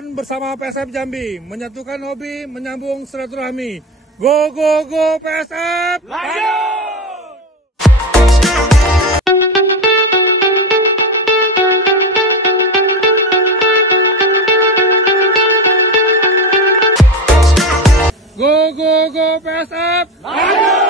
tahun bersama PSF Jambi, menyatukan hobi, menyambung silaturahmi. Go go go PSF! Lanjut! Go go go PSF! Lanjut!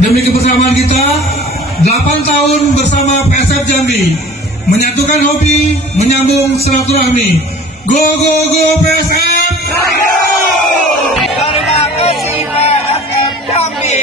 Demi kebersamaan kita, 8 tahun bersama PSF Jambi, menyatukan hobi, menyambung silaturahmi. Go go go PSF! Terima kasih PSF Jambi.